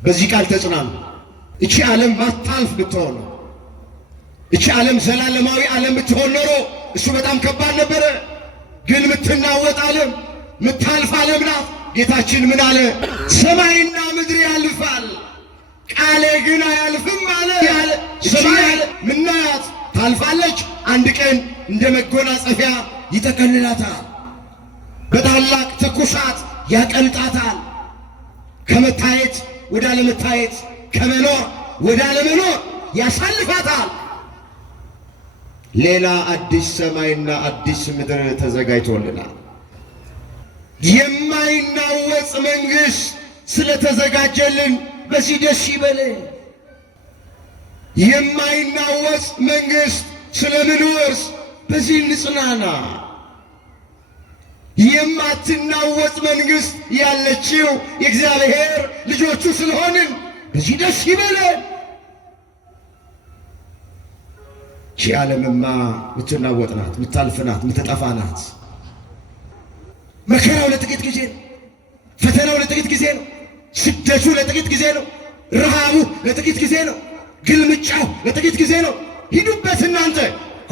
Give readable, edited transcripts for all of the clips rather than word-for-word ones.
በዚህ ቃል ተጽናኑ። እቺ ዓለም ማታልፍ ብትሆን እቺ ዓለም ዘላለማዊ ዓለም ብትሆን ኖሮ እሱ በጣም ከባድ ነበረ። ግን ምትናወጥ ዓለም ምታልፍ ዓለም ናት። ጌታችን ምን አለ? ሰማይና ምድር ያልፋል ቃሌ ግን አያልፍም አለ። ሰማይ ምናያት ታልፋለች፣ አንድ ቀን እንደ መጎናጸፊያ ይጠቀልላታል፣ በታላቅ ትኩሳት ያቀልጣታል። ከመታየት ወደ አለመታየት፣ ከመኖር ወደ አለመኖር ያሳልፋታል። ሌላ አዲስ ሰማይና አዲስ ምድር ተዘጋጅቶልናል። የማይናወጽ መንግሥት ስለተዘጋጀልን በዚህ ደስ ይበለን። የማይናወጽ መንግሥት ስለምንወርስ በዚህ እንጽናና። የማትናወጽ መንግሥት ያለችው የእግዚአብሔር ልጆቹ ስለሆንን በዚህ ደስ ይበለን። ይህች ዓለምማ ምትናወጥ ናት፣ ምታልፍ ናት፣ ምትጠፋ ናት። መከራው ለጥቂት ጊዜ ነው። ፈተናው ለጥቂት ጊዜ ነው። ስደቱ ለጥቂት ጊዜ ነው። ረሃቡ ለጥቂት ጊዜ ነው። ግልምጫው ለጥቂት ጊዜ ነው። ሂዱበት እናንተ፣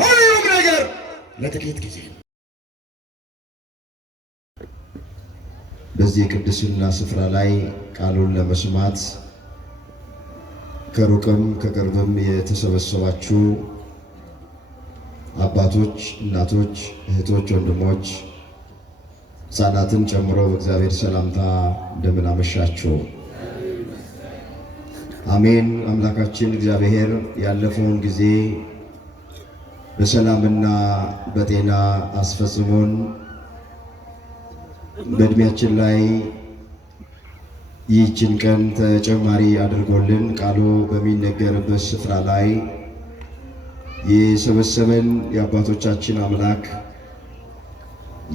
ሁሉም ነገር ለጥቂት ጊዜ ነው። በዚህ የቅድስና ስፍራ ላይ ቃሉን ለመስማት ከሩቅም ከቅርብም የተሰበሰባችሁ አባቶች፣ እናቶች፣ እህቶች፣ ወንድሞች ሕፃናትን ጨምሮ በእግዚአብሔር ሰላምታ እንደምን አመሻችሁ። አሜን። አምላካችን እግዚአብሔር ያለፈውን ጊዜ በሰላምና በጤና አስፈጽሞን በእድሜያችን ላይ ይህችን ቀን ተጨማሪ አድርጎልን ቃሉ በሚነገርበት ስፍራ ላይ የሰበሰበን የአባቶቻችን አምላክ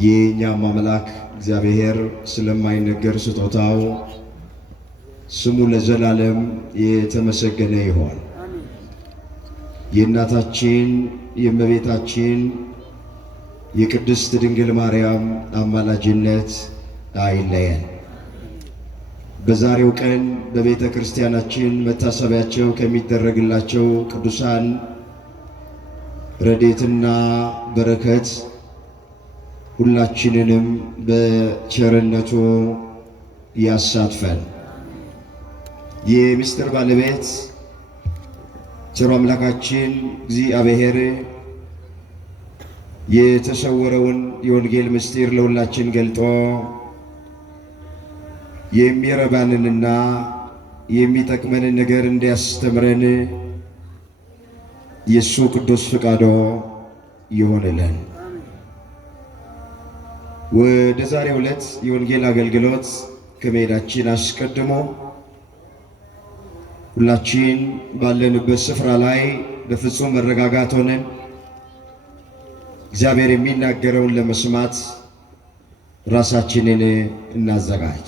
የእኛም አምላክ እግዚአብሔር ስለማይነገር ስጦታው ስሙ ለዘላለም የተመሰገነ ይሆን። የእናታችን የእመቤታችን የቅድስት ድንግል ማርያም አማላጅነት አይለየን። በዛሬው ቀን በቤተ ክርስቲያናችን መታሰቢያቸው ከሚደረግላቸው ቅዱሳን ረድኤትና በረከት ሁላችንንም በቸርነቱ ያሳትፈን። የምስጢር ባለቤት ቸሩ አምላካችን እግዚአብሔር የተሰወረውን የወንጌል ምስጢር ለሁላችን ገልጦ የሚረባንንና የሚጠቅመንን ነገር እንዲያስተምረን የእሱ ቅዱስ ፍቃዶ ይሆንልን። ወደ ዛሬው ዕለት የወንጌል አገልግሎት ከመሄዳችን አስቀድሞ ሁላችን ባለንበት ስፍራ ላይ በፍጹም መረጋጋት ሆነን እግዚአብሔር የሚናገረውን ለመስማት ራሳችንን እናዘጋጅ።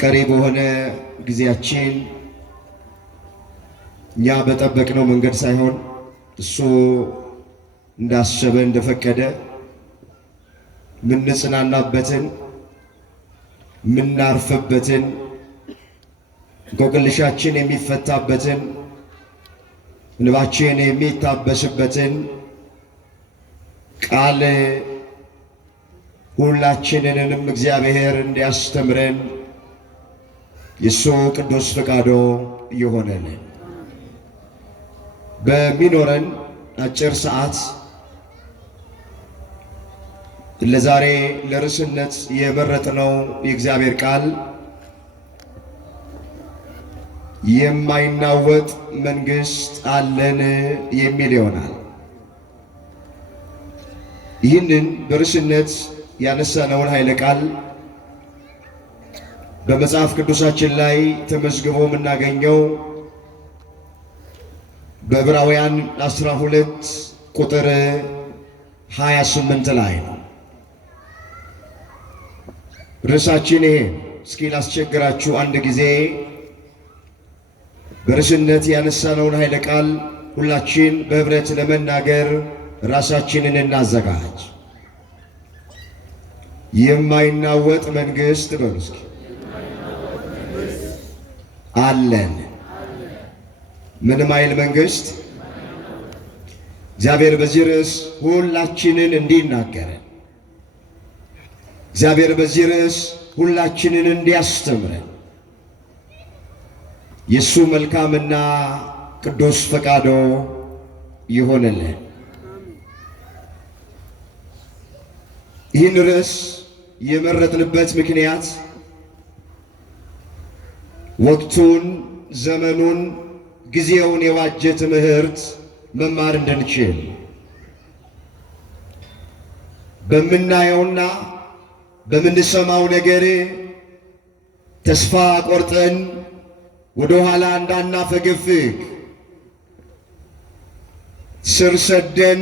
ቀሪ በሆነ ጊዜያችን እኛ በጠበቅነው መንገድ ሳይሆን እሱ እንዳሰበ እንደፈቀደ ምንጽናናበትን ምናርፍበትን እንቆቅልሻችን የሚፈታበትን እንባችን የሚታበስበትን ቃል ሁላችንንም እግዚአብሔር እንዲያስተምረን የእሱ ቅዱስ ፈቃዶ ይሆነልን። በሚኖረን አጭር ሰዓት ለዛሬ ለርዕስነት የመረጥነው የእግዚአብሔር ቃል የማይናወጥ መንግሥት አለን የሚል ይሆናል። ይህንን በርዕስነት ያነሳነውን ኃይለ ቃል በመጽሐፍ ቅዱሳችን ላይ ተመዝግቦ የምናገኘው በዕብራውያን 12 ቁጥር 28 ላይ ነው። ርዕሳችን ይሄ። እስኪ ላስቸግራችሁ አንድ ጊዜ በርዕስነት ያነሳነውን ኃይለ ቃል ሁላችን በህብረት ለመናገር ራሳችንን እናዘጋጅ። የማይናወጥ መንግሥት በሉ እስኪ። አለን። ምንም አይል መንግሥት። እግዚአብሔር በዚህ ርዕስ ሁላችንን እንዲናገረን፣ እግዚአብሔር በዚህ ርዕስ ሁላችንን እንዲያስተምረን የእሱ መልካምና ቅዱስ ፈቃዶ ይሆንልን። ይህን ርዕስ የመረጥንበት ምክንያት ወቅቱን፣ ዘመኑን፣ ጊዜውን የዋጀ ትምህርት መማር እንድንችል በምናየውና በምንሰማው ነገር ተስፋ ቆርጠን ወደ ኋላ እንዳናፈገፍግ፣ ስር ሰደን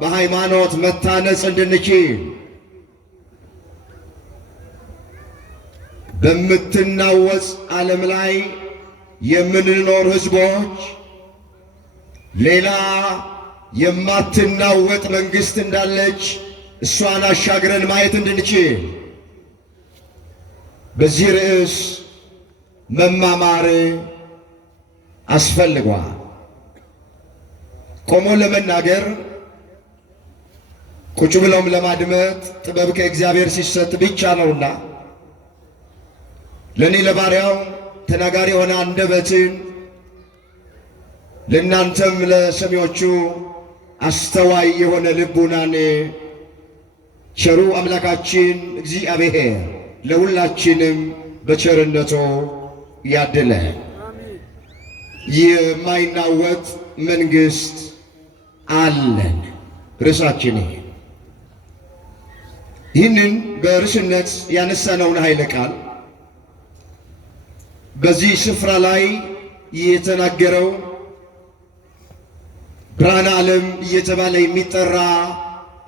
በሃይማኖት መታነጽ እንድንችል በምትናወጽ ዓለም ላይ የምንኖር ሕዝቦች ሌላ የማትናወጥ መንግሥት እንዳለች እሷን አሻግረን ማየት እንድንችል በዚህ ርዕስ መማማር አስፈልጓል። ቆሞ ለመናገር ቁጭ ብለውም ለማድመጥ ጥበብ ከእግዚአብሔር ሲሰጥ ብቻ ነውና ለእኔ ለባሪያው ተናጋሪ የሆነ አንደበትን ለእናንተም ለሰሚዎቹ አስተዋይ የሆነ ልቡናን ቸሩ አምላካችን እግዚአብሔር ለሁላችንም በቸርነቱ ያድለ። የማይናወጥ መንግሥት አለን። ርዕሳችን ይህንን በርዕስነት ያነሳነውን ኃይለ ቃል በዚህ ስፍራ ላይ የተናገረው ብርሃነ ዓለም እየተባለ የሚጠራ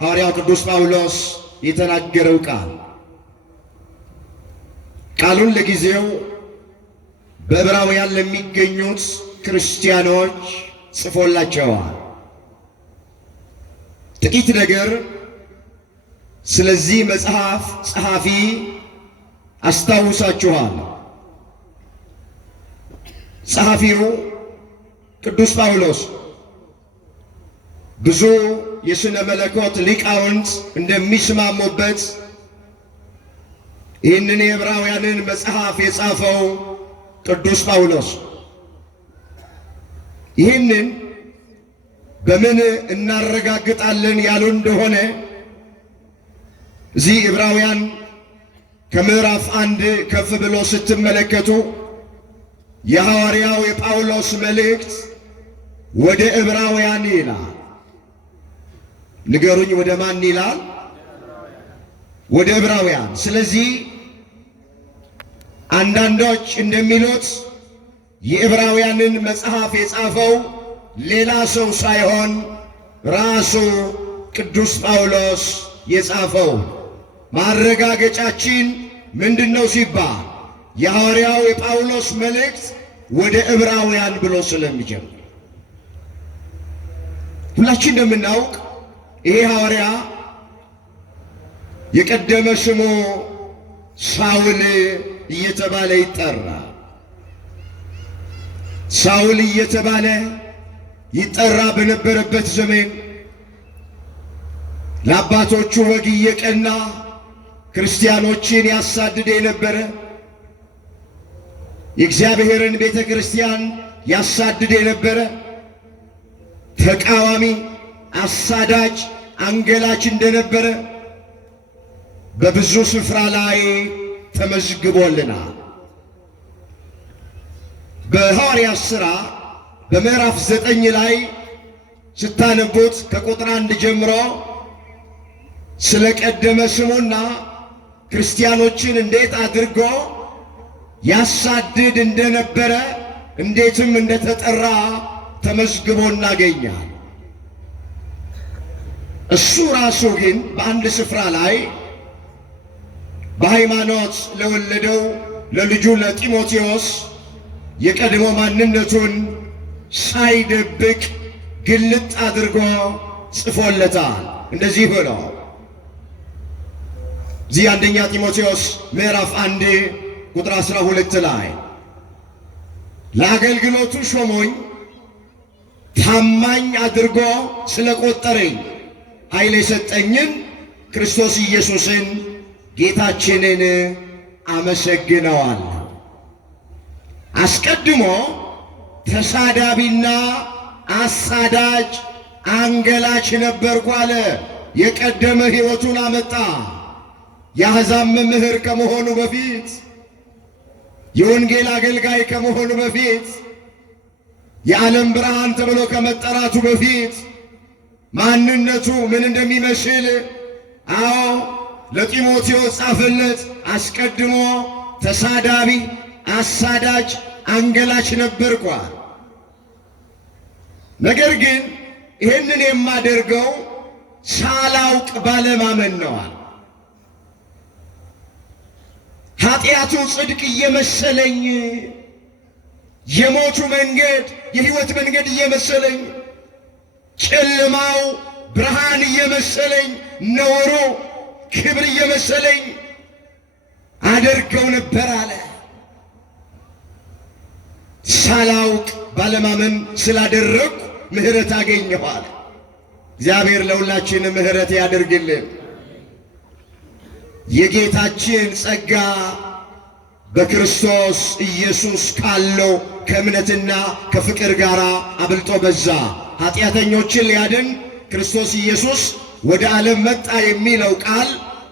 ሐዋርያው ቅዱስ ጳውሎስ የተናገረው ቃሉን ለጊዜው በዕብራውያን ለሚገኙት ክርስቲያኖች ጽፎላቸዋል። ጥቂት ነገር ስለዚህ መጽሐፍ ጸሐፊ አስታውሳችኋል። ጸሐፊው ቅዱስ ጳውሎስ ብዙ የሥነ መለኮት ሊቃውንት እንደሚስማሙበት ይህንን የዕብራውያንን መጽሐፍ የጻፈው ቅዱስ ጳውሎስ ይህንን በምን እናረጋግጣለን ያሉ እንደሆነ እዚህ ዕብራውያን ከምዕራፍ 1 ከፍ ብሎ ስትመለከቱ የሐዋርያው የጳውሎስ መልእክት ወደ ዕብራውያን ይላል። ንገሩኝ፣ ወደ ማን ይላል? ወደ ዕብራውያን። ስለዚህ አንዳንዶች እንደሚሉት የዕብራውያንን መጽሐፍ የጻፈው ሌላ ሰው ሳይሆን ራሱ ቅዱስ ጳውሎስ የጻፈው። ማረጋገጫችን ምንድነው ሲባል የሐዋርያው የጳውሎስ መልእክት ወደ ዕብራውያን ብሎ ስለሚጀምር ሁላችን እንደምናውቅ ይሄ ሐዋርያ የቀደመ ስሙ ሳውል እየተባለ ይጠራል። ሳውል እየተባለ ይጠራ በነበረበት ዘመን ለአባቶቹ ወግ እየቀና ክርስቲያኖችን ያሳድድ የነበረ የእግዚአብሔርን ቤተ ክርስቲያን ያሳድድ የነበረ ተቃዋሚ፣ አሳዳጅ፣ አንገላች እንደነበረ በብዙ ስፍራ ላይ ተመዝግቦልናል። በሐዋርያት ሥራ በምዕራፍ 9 ላይ ስታነቡት ከቁጥር 1 ጀምሮ ስለ ቀደመ ስሙና ክርስቲያኖችን እንዴት አድርጎ ያሳድድ እንደነበረ እንዴትም እንደተጠራ ተመዝግቦ እናገኛል። እሱ ራሱ ግን በአንድ ስፍራ ላይ በሃይማኖት ለወለደው ለልጁ ለጢሞቴዎስ የቀድሞ ማንነቱን ሳይደብቅ ግልጥ አድርጎ ጽፎለታል። እንደዚህ ብሎ እዚህ አንደኛ ጢሞቴዎስ ምዕራፍ 1 ቁጥር 12 ላይ ለአገልግሎቱ ሾሞኝ ታማኝ አድርጎ ስለቆጠረኝ ኃይል የሰጠኝን ክርስቶስ ኢየሱስን ጌታችንን አመሰግነዋለሁ። አስቀድሞ ተሳዳቢና አሳዳጅ አንገላች ነበርኩ አለ። የቀደመ ሕይወቱን አመጣ። የአሕዛብ መምህር ከመሆኑ በፊት፣ የወንጌል አገልጋይ ከመሆኑ በፊት፣ የዓለም ብርሃን ተብሎ ከመጠራቱ በፊት ማንነቱ ምን እንደሚመስል ለጢሞቴዎስ ጻፈለት። አስቀድሞ ተሳዳቢ፣ አሳዳጅ፣ አንገላች ነበርኩ። ነገር ግን ይህንን የማደርገው ሳላውቅ ባለማመን ነዋል። ኃጢአቱ ጽድቅ እየመሰለኝ፣ የሞቱ መንገድ የሕይወት መንገድ እየመሰለኝ፣ ጨለማው ብርሃን እየመሰለኝ፣ ነውሩ ክብር እየመሰለኝ አደርገው ነበር አለ። ሳላውቅ ባለማመን ስላደረግኩ ምሕረት አገኘሁ አለ። እግዚአብሔር ለሁላችን ምሕረት ያደርግልን። የጌታችን ጸጋ በክርስቶስ ኢየሱስ ካለው ከእምነትና ከፍቅር ጋር አብልጦ በዛ። ኃጢአተኞችን ሊያድን ክርስቶስ ኢየሱስ ወደ ዓለም መጣ የሚለው ቃል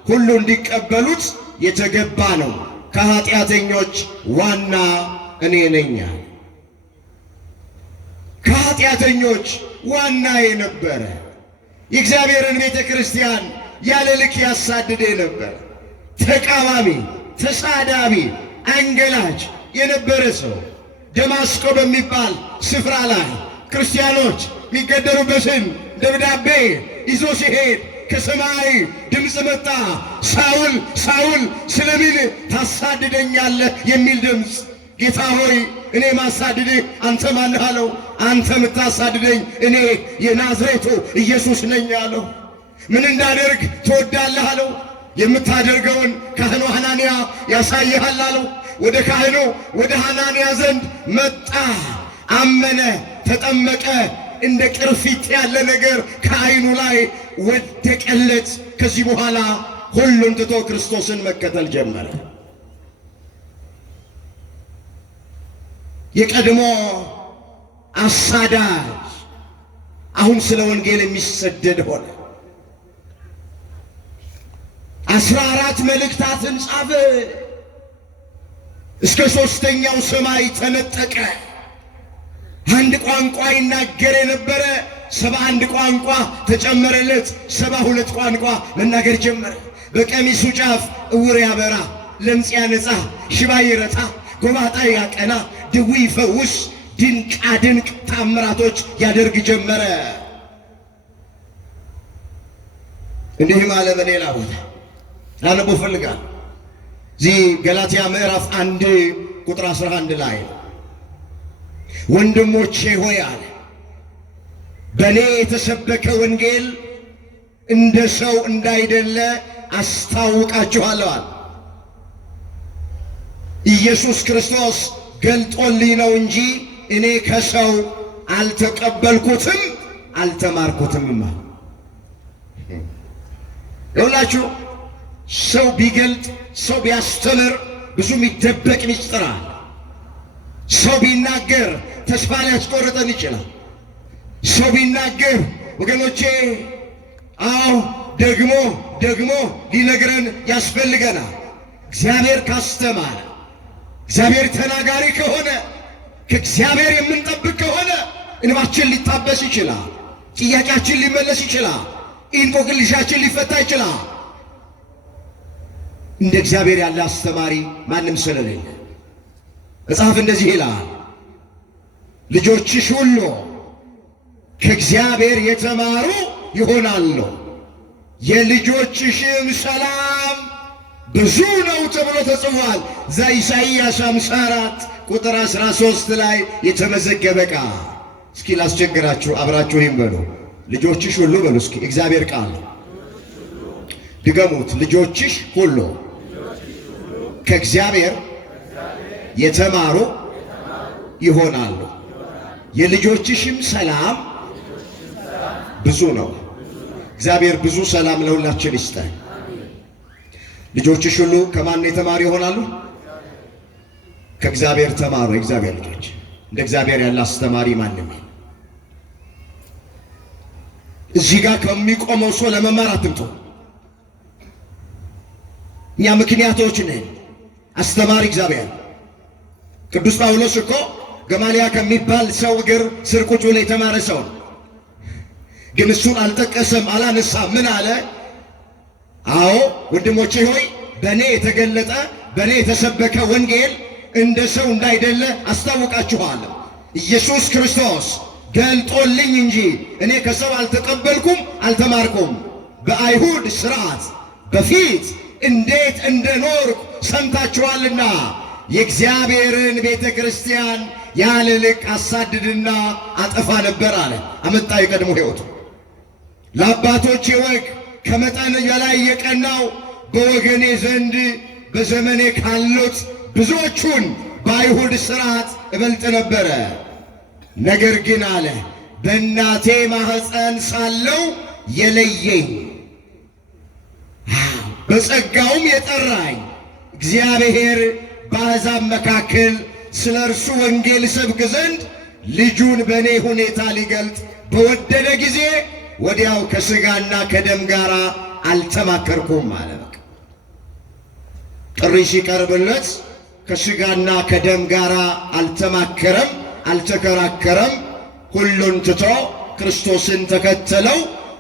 ሁሉ እንዲቀበሉት የተገባ ነው። ከኃጢአተኞች ዋና እኔ ነኝ። ከኃጢአተኞች ዋና የነበረ የእግዚአብሔርን ቤተ ክርስቲያን ያለ ልክ ያሳድደ ነበር። ተቃዋሚ፣ ተሳዳቢ፣ አንገላች የነበረ ሰው ደማስቆ በሚባል ስፍራ ላይ ክርስቲያኖች የሚገደሉበትን ደብዳቤ ይዞ ሲሄድ ከሰማይ ድምፅ መጣ። ሳውል ሳውል ስለምን ታሳድደኛለህ የሚል ድምፅ። ጌታ ሆይ እኔ ማሳድድህ አንተ ማነህ አለው። አንተ የምታሳድደኝ እኔ የናዝሬቱ ኢየሱስ ነኝ አለው። ምን እንዳደርግ ትወዳለህ አለው። የምታደርገውን ካህኑ ሐናንያ ያሳይሃል አለው። ወደ ካህኑ ወደ ሐናንያ ዘንድ መጣ። አመነ፣ ተጠመቀ። እንደ ቅርፊት ያለ ነገር ከዓይኑ ላይ ወደቀለት። ከዚህ በኋላ ሁሉን ትቶ ክርስቶስን መከተል ጀመረ። የቀድሞ አሳዳጅ አሁን ስለ ወንጌል የሚሰደድ ሆነ። 14 መልእክታትን ጻፈ። እስከ 3ኛው ሰማይ ተነጠቀ። አንድ ቋንቋ ይናገር የነበረ 71 ቋንቋ ተጨመረለት። 72 ቋንቋ መናገር ጀመረ። በቀሚሱ ጫፍ እውር ያበራ፣ ለምጽ ያነጻ፣ ሽባ ይረታ፣ ጎባጣ ያቀና፣ ድዊ ይፈውስ፣ ድንቃ ድንቅ ታምራቶች ያደርግ ጀመረ። እንዲህም አለ በሌላ ቦታ ላነቦ ፈልጋል። እዚህ ገላትያ ምዕራፍ 1 ቁጥር 11 ላይ ወንድሞቼ ሆይ አለ በእኔ የተሰበከ ወንጌል እንደ ሰው እንዳይደለ አስታውቃችኋለሁ አለ። ኢየሱስ ክርስቶስ ገልጦልኝ ነው እንጂ እኔ ከሰው አልተቀበልኩትም አልተማርኩትም። ይኸውላችሁ ሰው ቢገልጥ ሰው ቢያስተምር ብዙ የሚደበቅ ምስጢር አለ። ሰው ቢናገር ተስፋ ሊያስቆርጠን ይችላል። ሰው ቢናገር ወገኖቼ ደግሞ ሊነግረን ያስፈልገናል። እግዚአብሔር ካስተማረ፣ እግዚአብሔር ተናጋሪ ከሆነ፣ ከእግዚአብሔር የምንጠብቅ ከሆነ እንባችን ሊታበስ ይችላል። ጥያቄያችን ሊመለስ ይችላል። እንቆቅልሻችን ሊፈታ ይችላል። እንደ እግዚአብሔር ያለ አስተማሪ ማንም ስለሌለ መጽሐፍ እንደዚህ ይላል፣ ልጆችሽ ሁሉ ከእግዚአብሔር የተማሩ ይሆናሉ፣ የልጆችሽም ሰላም ብዙ ነው ተብሎ ተጽፏል። ዘኢሳይያስ 54 ቁጥር 13 ላይ የተመዘገበ ቃል። እስኪ ላስቸግራችሁ፣ አብራችሁ ይህም በሉ። ልጆችሽ ሁሉ በሉ እስኪ። እግዚአብሔር ቃል ድገሙት። ልጆችሽ ሁሉ ከእግዚአብሔር የተማሩ ይሆናሉ። የልጆችሽም ሰላም ብዙ ነው። እግዚአብሔር ብዙ ሰላም ለሁላችን ይስጠን። ልጆችሽ ሁሉ ከማን የተማሩ ይሆናሉ? ከእግዚአብሔር ተማሩ። የእግዚአብሔር ልጆች እንደ እግዚአብሔር ያለ አስተማሪ ማንም የለም። እዚህ ጋር ከሚቆመው ሰው ለመማር አትምጡ። እኛ ምክንያቶች ነን። አስተማሪ እግዚአብሔር። ቅዱስ ጳውሎስ እኮ ገማልያ ከሚባል ሰው እግር ስር ቁጭ ብሎ የተማረ ሰው ነው። ግን እሱን አልጠቀሰም፣ አላነሳም። ምን አለ? አዎ ወንድሞቼ ሆይ በእኔ የተገለጠ በእኔ የተሰበከ ወንጌል እንደ ሰው እንዳይደለ አስታውቃችኋለሁ። ኢየሱስ ክርስቶስ ገልጦልኝ እንጂ እኔ ከሰው አልተቀበልኩም አልተማርኩም። በአይሁድ ሥርዓት በፊት እንዴት እንደኖርኩ ሰምታችኋልና የእግዚአብሔርን ቤተ ክርስቲያን ያለ ልክ አሳድድና አጠፋ ነበር አለ። አመጣ የቀድሞ ሕይወቱ። ለአባቶቼ ወግ ከመጠን በላይ የቀናው በወገኔ ዘንድ በዘመኔ ካሉት ብዙዎቹን በአይሁድ ሥርዓት እበልጥ ነበረ። ነገር ግን አለ በእናቴ ማኅፀን ሳለው የለየኝ በጸጋውም የጠራኝ እግዚአብሔር በአሕዛብ መካከል ስለ እርሱ ወንጌል ሰብክ ዘንድ ልጁን በእኔ ሁኔታ ሊገልጥ በወደደ ጊዜ ወዲያው ከሥጋና ከደም ጋር አልተማከርኩም አለ። በቃ ጥሪ ሲቀርብለት ከሥጋና ከደም ጋር አልተማከረም፣ አልተከራከረም። ሁሉን ትቶ ክርስቶስን ተከተለው።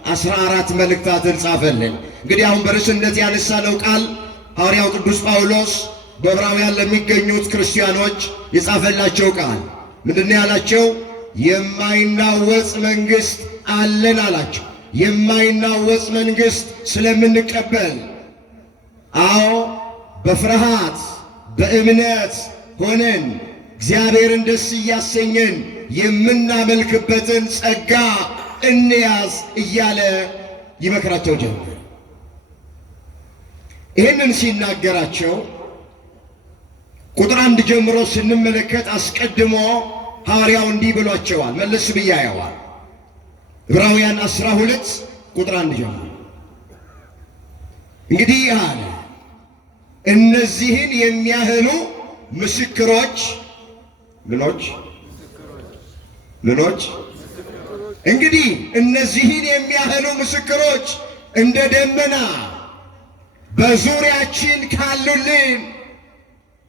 14 መልእክታትን ጻፈልን። እንግዲህ አሁን በርዕስነት ያነሳነው ቃል ሐዋርያው ቅዱስ ጳውሎስ በዕብራውያን ለሚገኙት ክርስቲያኖች የጻፈላቸው ቃል ምንድነው ያላቸው? የማይናወጽ መንግሥት አለን አላቸው። የማይናወጽ መንግሥት ስለምንቀበል፣ አዎ በፍርሃት በእምነት ሆነን እግዚአብሔርን ደስ እያሰኘን የምናመልክበትን ጸጋ እንያዝ እያለ ይመክራቸው ጀመር። ይህንን ሲናገራቸው ቁጥር 1 ጀምሮ ስንመለከት አስቀድሞ ሐዋርያው እንዲህ ብሏቸዋል። መለስ ብዬ አየዋል። ዕብራውያን 12 ቁጥር 1 ጀምሮ እንግዲህ አለ እነዚህን የሚያህሉ ምስክሮች ምኖች እንግዲህ እነዚህን የሚያህሉ ምስክሮች እንደ ደመና በዙሪያችን ካሉልን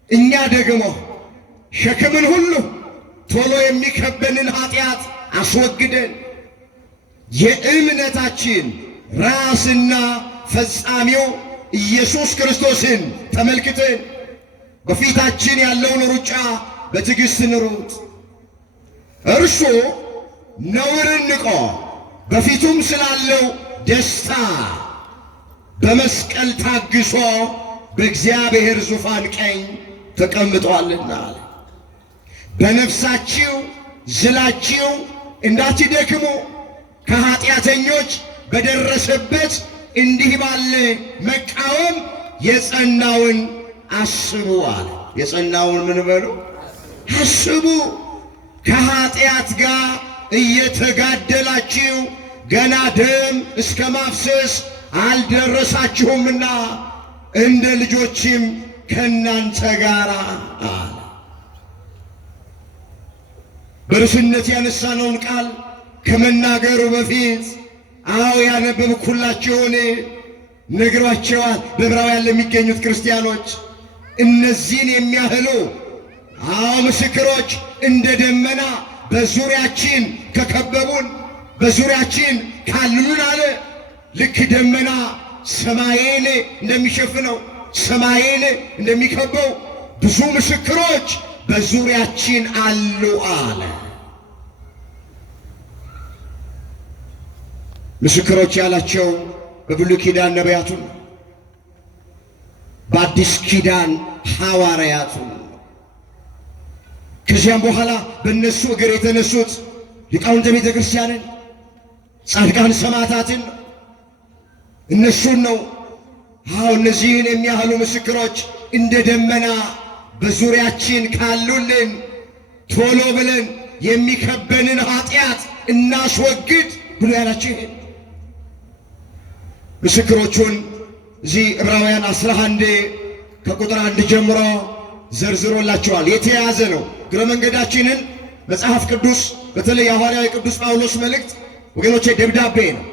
እኛ ደግሞ ሸክምን ሁሉ ቶሎ የሚከበንን ኃጢአት አስወግደን የእምነታችን ራስና ፈጻሚው ኢየሱስ ክርስቶስን ተመልክተን በፊታችን ያለውን ሩጫ በትዕግሥት እንሩጥ። እርሱ ነውርን ንቆ በፊቱም ስላለው ደስታ በመስቀል ታግሶ በእግዚአብሔር ዙፋን ቀኝ ተቀምጧልና አለ። በነፍሳችሁ ዝላችሁ እንዳትደክሙ ከኃጢአተኞች በደረሰበት እንዲህ ባለ መቃወም የጸናውን አስቡ አለ። የጸናውን ምን በሉ? አስቡ። ከኃጢአት ጋር እየተጋደላችሁ ገና ደም እስከ ማፍሰስ አልደረሳችሁምና እንደ ልጆችም ከእናንተ ጋር አለ። በርዕስነት ያነሳነውን ቃል ከመናገሩ በፊት ያነበብኩላችሁን ነግሯቸዋል። በዕብራውያን ለሚገኙት ክርስቲያኖች እነዚህን የሚያህሉ ምስክሮች እንደ ደመና በዙሪያችን ከከበቡን በዙሪያችን ካሉን አለ። ልክ ደመና ሰማይን እንደሚሸፍነው ሰማይን እንደሚከበው ብዙ ምስክሮች በዙሪያችን አሉ አለ። ምስክሮች ያላቸው በብሉይ ኪዳን ነቢያቱን፣ በአዲስ ኪዳን ሐዋርያቱን፣ ከዚያም በኋላ በእነሱ እግር የተነሱት ሊቃውንተ ቤተ ክርስቲያንን፣ ጻድቃን ሰማዕታትን እነሱን ነው። እነዚህን የሚያህሉ ምስክሮች እንደ ደመና በዙሪያችን ካሉልን ቶሎ ብለን የሚከበንን ኃጢአት እናስወግድ ብሎ ያላቸው ይሄ ምስክሮቹን እዚህ ዕብራውያን 11 ከቁጥር 1 ጀምሮ ዘርዝሮላቸዋል። የተያዘ ነው። እግረ መንገዳችንን መጽሐፍ ቅዱስ በተለይ የሐዋርያው ቅዱስ ጳውሎስ መልእክት ወገኖቼ ደብዳቤ ነው።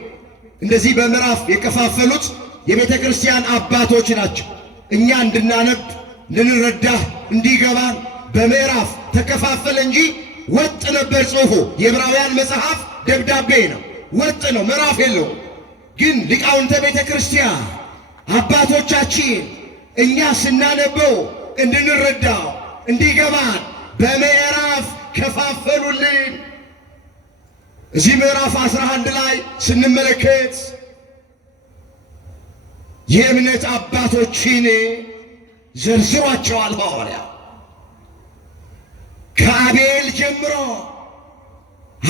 እንደዚህ በምዕራፍ የከፋፈሉት የቤተ ክርስቲያን አባቶች ናቸው። እኛ እንድናነብ እንድንረዳ እንዲገባን በምዕራፍ ተከፋፈለ እንጂ ወጥ ነበር ጽሑፉ። የዕብራውያን መጽሐፍ ደብዳቤ ነው፣ ወጥ ነው፣ ምዕራፍ የለውም። ግን ሊቃውንተ ቤተ ክርስቲያን አባቶቻችን እኛ ስናነበው እንድንረዳው እንዲገባን በምዕራፍ ከፋፈሉልን። እዚህ ምዕራፍ 11 ላይ ስንመለከት የእምነት አባቶችን ዘርዝሯቸዋል ሐዋርያው ከአቤል ጀምሮ።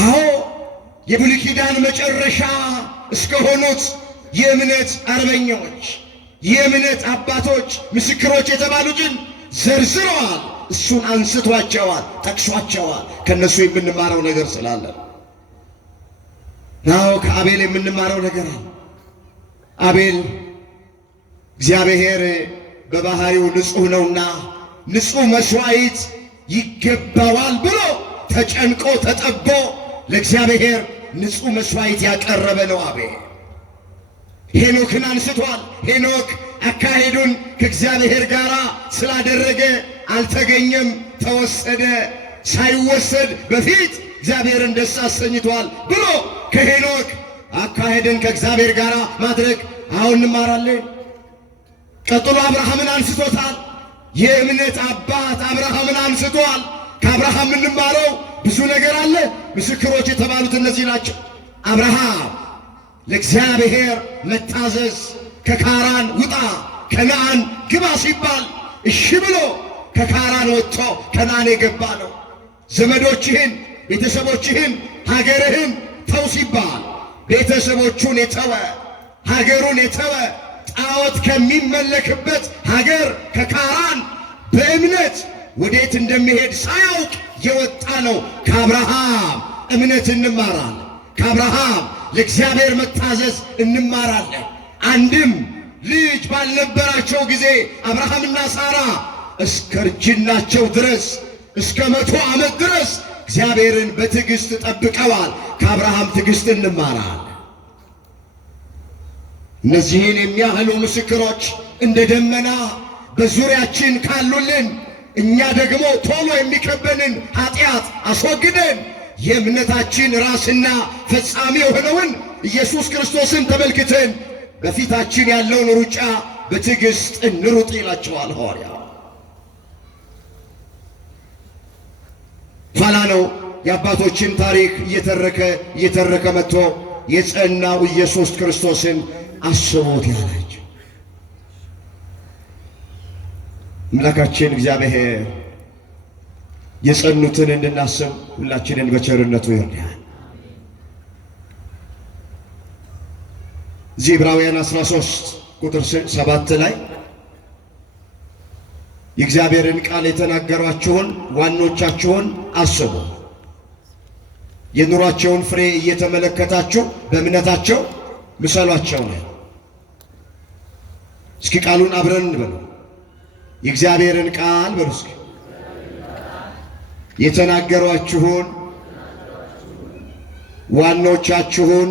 አዎ የብሉይ ኪዳን መጨረሻ እስከሆኑት የእምነት አርበኞች የእምነት አባቶች ምስክሮች የተባሉትን ዘርዝረዋል። እሱን አንስቷቸዋል፣ ጠቅሷቸዋል። ከነሱ የምንማረው ነገር ስላለ ናው ከአቤል የምንማረው ነገር አለ። አቤል እግዚአብሔር በባህሪው ንጹሕ ነውና ንጹሕ መሥዋዕት ይገባዋል ብሎ ተጨንቆ ተጠቦ ለእግዚአብሔር ንጹሕ መሥዋዕት ያቀረበ ነው አቤል። ሄኖክን አንስቷል። ሄኖክ አካሄዱን ከእግዚአብሔር ጋር ስላደረገ አልተገኘም፣ ተወሰደ። ሳይወሰድ በፊት እግዚአብሔርን ደስ አሰኝቷል ብሎ ከሄኖክ አካሄድን ከእግዚአብሔር ጋር ማድረግ አሁን እንማራለን። ቀጥሎ አብርሃምን አንስቶታል። የእምነት አባት አብርሃምን አንስቷል። ከአብርሃም የምንማረው ብዙ ነገር አለ። ምስክሮች የተባሉት እነዚህ ናቸው። አብርሃም ለእግዚአብሔር መታዘዝ፣ ከካራን ውጣ ከነዓን ግባ ሲባል እሺ ብሎ ከካራን ወጥቶ ከነዓን የገባ ነው። ዘመዶችህን፣ ቤተሰቦችህን፣ ሀገርህን ተው ሲባል ቤተሰቦቹን የተወ ሀገሩን የተወ ጣዖት ከሚመለክበት ሀገር ከካራን በእምነት ወዴት እንደሚሄድ ሳያውቅ የወጣ ነው። ከአብርሃም እምነት እንማራለን። ከአብርሃም ለእግዚአብሔር መታዘዝ እንማራለን። አንድም ልጅ ባልነበራቸው ጊዜ አብርሃምና ሳራ እስከ እርጅናቸው ድረስ እስከ 100 ዓመት ድረስ እግዚአብሔርን በትዕግሥት ጠብቀዋል። ከአብርሃም ትዕግሥት እንማራለን። እነዚህን የሚያህሉ ምስክሮች እንደ ደመና በዙሪያችን ካሉልን እኛ ደግሞ ቶሎ የሚከበንን ኃጢአት አስወግደን የእምነታችን ራስና ፈጻሚ የሆነውን ኢየሱስ ክርስቶስን ተመልክተን በፊታችን ያለውን ሩጫ በትዕግሥት እንሩጥ ይላቸዋል ሐዋርያው። ኋላ ነው የአባቶችን ታሪክ እየተረከ መጥቶ የጸናው ኢየሱስ ክርስቶስን አስቦት ያላቸው። አምላካችን እግዚአብሔር የጸኑትን እንድናስብ ሁላችንን በቸርነቱ ይርዳል። እዚህ ዕብራውያን 13 ቁጥር 7 ላይ የእግዚአብሔርን ቃል የተናገሯችሁን ዋኖቻችሁን አስቡ፣ የኑሯቸውን ፍሬ እየተመለከታችሁ በእምነታቸው ምሰሏቸው ነው። እስኪ ቃሉን አብረን እንበለው። የእግዚአብሔርን ቃል በሉ እስኪ የተናገሯችሁን ዋኖቻችሁን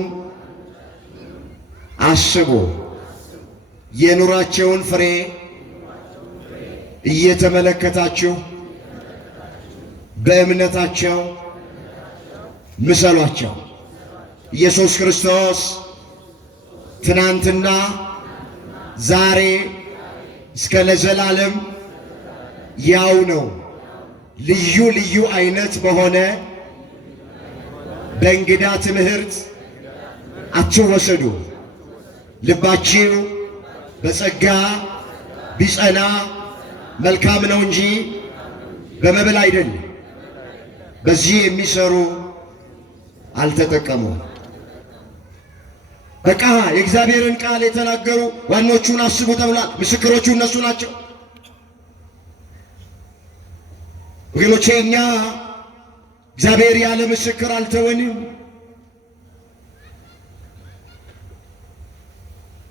አስቡ፣ የኑሯቸውን ፍሬ እየተመለከታችሁ በእምነታቸው ምሰሏቸው። ኢየሱስ ክርስቶስ ትናንትና ዛሬ እስከ ለዘላለም ያው ነው። ልዩ ልዩ አይነት በሆነ በእንግዳ ትምህርት አትወሰዱ። ልባችሁ በጸጋ ቢጸና መልካም ነው እንጂ በመብል አይደለም። በዚህ የሚሰሩ አልተጠቀሙም። በቃ የእግዚአብሔርን ቃል የተናገሩ ዋኖቹን አስቡ ተብሏል። ምስክሮቹ እነሱ ናቸው። ወገኖቼ እኛ እግዚአብሔር ያለ ምስክር አልተወንም።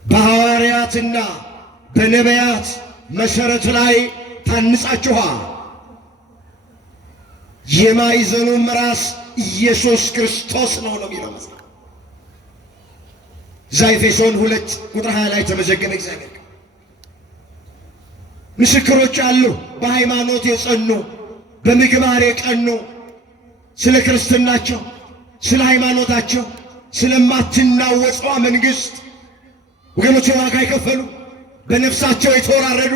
በሐዋርያትና በነቢያት መሠረት ላይ ታንጻችኋል። የማዕዘኑም ራስ ኢየሱስ ክርስቶስ ነው የሚለው መጽሐፍ። እዛ ኤፌሶን 2 ቁጥር 20 ላይ ተመዘገበ። እግዚአብሔር ምስክሮች አሉ፣ በሃይማኖት የጸኑ በምግባር የቀኑ ስለ ክርስትናቸው፣ ስለ ሃይማኖታቸው፣ ስለማትናወጸዋ መንግሥት ወገኖች ዋጋ የከፈሉ በነፍሳቸው የተወራረዱ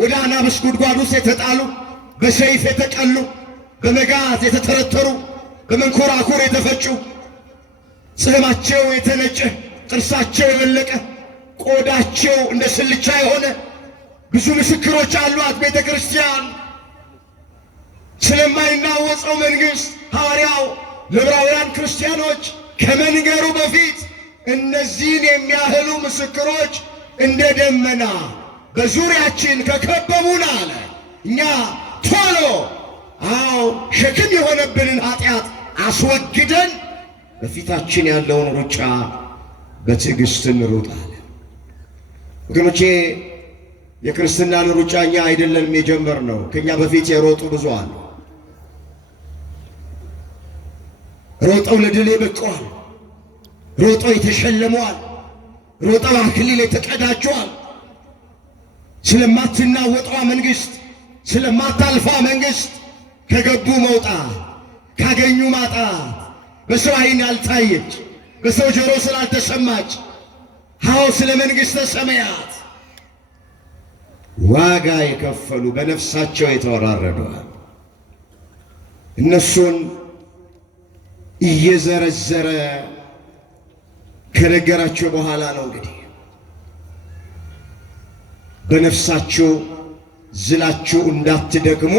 ወደ አናብስት ጉድጓድ ውስጥ የተጣሉ በሰይፍ የተቀሉ በመጋዝ የተተረተሩ በመንኮራኩር የተፈጩ ጽሕማቸው የተነጨ ጥርሳቸው የመለቀ ቆዳቸው እንደ ስልቻ የሆነ ብዙ ምስክሮች አሏት ቤተ ክርስቲያን። ስለማይናወጸው መንግሥት ሐዋርያው ለዕብራውያን ክርስቲያኖች ከመንገሩ በፊት እነዚህን የሚያህሉ ምስክሮች እንደ ደመና በዙሪያችን ከከበቡን አለ። እኛ ቶሎ ሸክም የሆነብንን ኃጢአት አስወግደን በፊታችን ያለውን ሩጫ በትዕግሥት እንሩጥ አለ። ወገኖቼ የክርስትናን ሩጫ እኛ አይደለንም የጀመርነው፣ ከእኛ በፊት የሮጡ ብዙ አሉ። ሮጠው ለድል በቅተዋል። ሮጠው የተሸለመዋል። ሮጠው አክሊል የተቀዳጀዋል። ስለማትናወጠዋ መንግሥት፣ ስለማታልፋ መንግሥት ከገቡ መውጣት፣ ካገኙ ማጣት፣ በሰው ዓይን ያልታየች በሰው ጆሮ ስላልተሰማች ስለ መንግሥተ ሰማያት ዋጋ የከፈሉ በነፍሳቸው የተወራረደዋል። እነሱን እየዘረዘረ ከነገራቸው በኋላ ነው እንግዲህ በነፍሳችሁ ዝላችሁ እንዳትደክሙ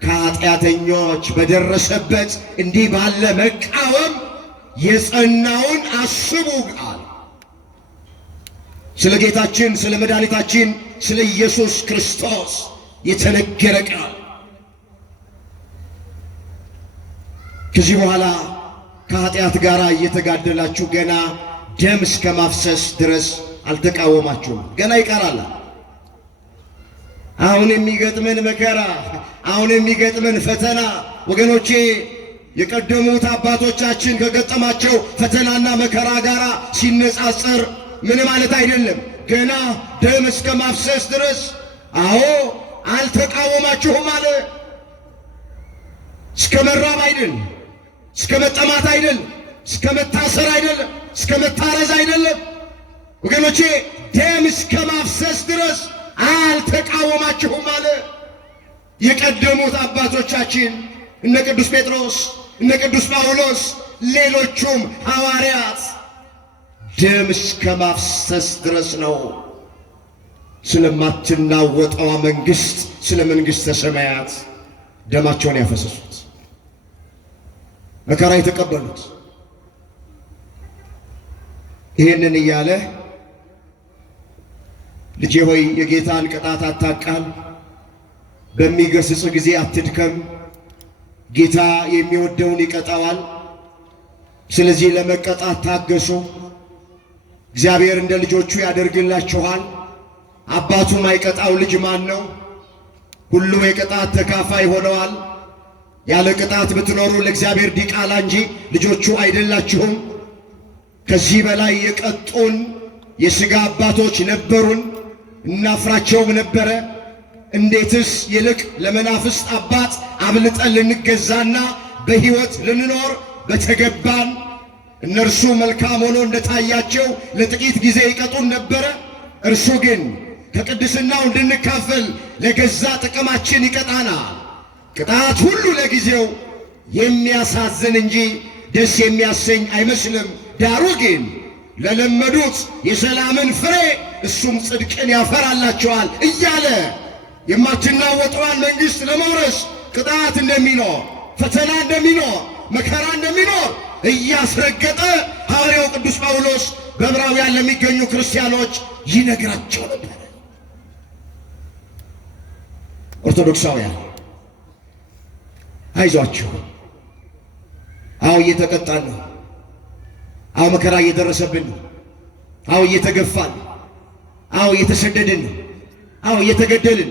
ከኃጢአተኞች በደረሰበት እንዲህ ባለ መቃወም የጸናውን አስቡ ቃል ስለ ጌታችን ስለ መድኃኒታችን ስለ ኢየሱስ ክርስቶስ የተነገረ ቃል። ከዚህ በኋላ ከኃጢአት ጋር እየተጋደላችሁ ገና ደም እስከ ማፍሰስ ድረስ አልተቃወማችሁም። ገና ይቀራል። አሁን የሚገጥመን መከራ፣ አሁን የሚገጥመን ፈተና ወገኖቼ የቀደሙት አባቶቻችን ከገጠማቸው ፈተናና መከራ ጋር ሲነጻጸር ምን ማለት አይደለም። ገና ደም እስከ ማፍሰስ ድረስ አልተቃወማችሁም አለ። እስከ መራብ አይደለም፣ እስከ መጠማት አይደለም፣ እስከ መታሰር አይደለም፣ እስከ መታረዝ አይደለም ወገኖቼ፣ ደም እስከ ማፍሰስ ድረስ አልተቃወማችሁም አለ። የቀደሙት አባቶቻችን እነ ቅዱስ ጴጥሮስ እነ ቅዱስ ጳውሎስ ሌሎቹም ሐዋርያት ደም እስከ ማፍሰስ ድረስ ነው ስለማትናወጠዋ መንግሥት ስለ መንግሥተ ሰማያት ደማቸውን ያፈሰሱት፣ መከራ የተቀበሉት። ይህንን እያለ ልጄ ሆይ የጌታን ቅጣት አታቃል፣ በሚገስጽ ጊዜ አትድከም፣ ጌታ የሚወደውን ይቀጣዋል። ስለዚህ ለመቀጣት ታገሱ፣ እግዚአብሔር እንደ ልጆቹ ያደርግላችኋል። አባቱ ማይቀጣው ልጅ ማን ነው? ሁሉ የቅጣት ተካፋይ ሆነዋል። ያለ ቅጣት ብትኖሩ ለእግዚአብሔር ዲቃላ እንጂ ልጆቹ አይደላችሁም። ከዚህ በላይ የቀጡን የሥጋ አባቶች ነበሩን፣ እናፍራቸውም ነበረ። እንዴትስ ይልቅ ለመናፍስት አባት አብልጠን ልንገዛና በሕይወት ልንኖር በተገባን። እነርሱ መልካም ሆኖ እንደታያቸው ለጥቂት ጊዜ ይቀጡን ነበረ። እርሱ ግን ከቅድስናው እንድንካፈል ለገዛ ጥቅማችን ይቀጣናል። ቅጣት ሁሉ ለጊዜው የሚያሳዝን እንጂ ደስ የሚያሰኝ አይመስልም። ዳሩ ግን ለለመዱት የሰላምን ፍሬ እሱም ጽድቅን ያፈራላቸዋል እያለ የማትናወጠዋን መንግሥት ለመውረስ ቅጣት እንደሚኖር፣ ፈተና እንደሚኖር፣ መከራ እንደሚኖር እያስረገጠ ሐዋርያው ቅዱስ ጳውሎስ በዕብራውያን ለሚገኙ ክርስቲያኖች ይነግራቸው ነበር። ኦርቶዶክሳውያን አይዟችሁ፣ አዎ እየተቀጣን ነው። አዎ መከራ እየደረሰብን ነው። አዎ እየተገፋን፣ አዎ እየተሰደድን ነው። አዎ እየተገደልን።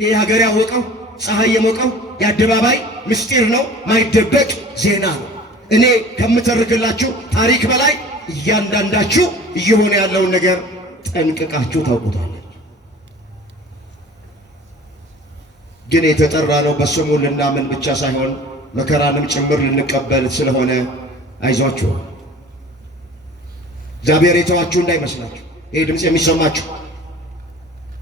ይህ ሀገር ያወቀው ፀሐይ የሞቀው የአደባባይ ምስጢር ነው፣ ማይደበቅ ዜና ነው። እኔ ከምተርክላችሁ ታሪክ በላይ እያንዳንዳችሁ እየሆነ ያለውን ነገር ጠንቅቃችሁ ታውቁታላችሁ። ግን የተጠራ ነው በስሙ ልናምን ብቻ ሳይሆን መከራንም ጭምር ልንቀበል ስለሆነ አይዟችሁ። እግዚአብሔር የተዋችሁ እንዳይመስላችሁ። ይህ ድምፅ የሚሰማችሁ